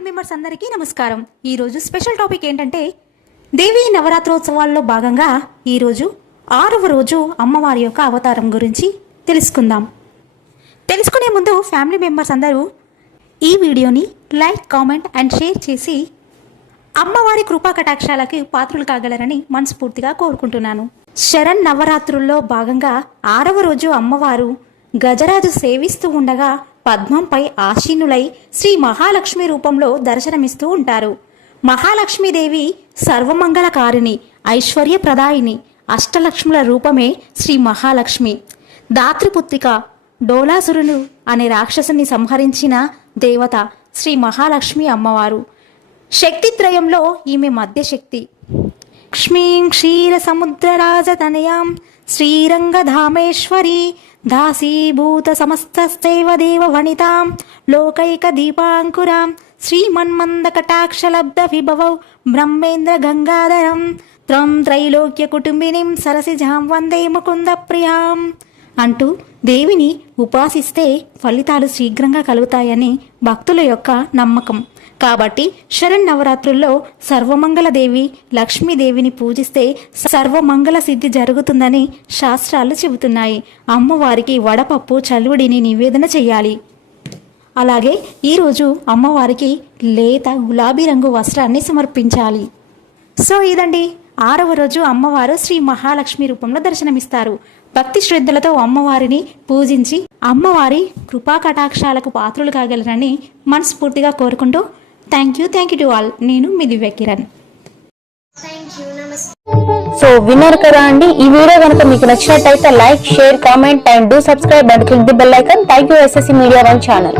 Family members అందరికీ నమస్కారం. ఈరోజు స్పెషల్ టాపిక్ ఏంటంటే దేవీ నవరాత్రోత్సవాల్లో భాగంగా ఈరోజు ఆరవ రోజు అమ్మవారి యొక్క అవతారం గురించి తెలుసుకుందాం. తెలుసుకునే ముందు ఫ్యామిలీ మెంబర్స్ అందరూ ఈ వీడియోని లైక్ కామెంట్ అండ్ షేర్ చేసి అమ్మవారి కృపా కటాక్షాలకి పాత్రలు కాగలరని మనస్ఫూర్తిగా కోరుకుంటున్నాను. శరణ్ నవరాత్రుల్లో భాగంగా ఆరవ రోజు అమ్మవారు గజరాజు సేవిస్తూ ఉండగా పద్మంపై ఆశీనులై శ్రీ మహాలక్ష్మి రూపంలో దర్శనమిస్తూ ఉంటారు. మహాలక్ష్మీదేవి సర్వమంగళకారిణి ఐశ్వర్యప్రదాయిని అష్టలక్ష్ముల రూపమే శ్రీ మహాలక్ష్మి. దాతృపుత్రిక డోలాసురులు అనే రాక్షసుని సంహరించిన దేవత శ్రీ మహాలక్ష్మి అమ్మవారు. శక్తిత్రయంలో ఈమె మధ్యశక్తి. లక్ష్మీం క్షీర సముద్రరాజతనయాం శ్రీరంగధామేశ్వరి దాసీభూత సమస్తస్తైవ దేవవనితాం లోకైక దీపాంకురాం శ్రీమన్మంద కటాక్షలబ్ధ విభవౌ బ్రహ్మేంద్ర గంగాధరం త్రం త్రైలోక్య కుటుంబినిం సరసిజాం వందే ముకుంద ప్రియాం అంటూ దేవిని ఉపాసిస్తే ఫలితాలు శీఘ్రంగా కలుగుతాయని భక్తుల యొక్క నమ్మకం. కాబట్టి శరణ్ నవరాత్రుల్లో సర్వమంగళ దేవి లక్ష్మీదేవిని పూజిస్తే సర్వమంగళ సిద్ధి జరుగుతుందని శాస్త్రాలు చెబుతున్నాయి. అమ్మవారికి వడపప్పు చల్లుడిని నివేదన చేయాలి. అలాగే ఈరోజు అమ్మవారికి లేత గులాబీ రంగు వస్త్రాన్ని సమర్పించాలి. సో ఇదండి. ఆరవ రోజు అమ్మవారు శ్రీ మహాలక్ష్మి రూపంలో దర్శనమిస్తారు. భక్తి శ్రద్ధలతో అమ్మవారిని పూజించి అమ్మవారి కృపా కటాక్షాలకు పాత్రలు కాగలరని మనస్ఫూర్తిగా కోరుకుంటూ thank you thank you to all నేను మీ దివ్య కిరణ్. సో విన్నారు కదా అండి ఈ వీడియో కనుక మీకు నచ్చినట్టయితే like share comment and do subscribe and click the bell icon thank you SSC media one channel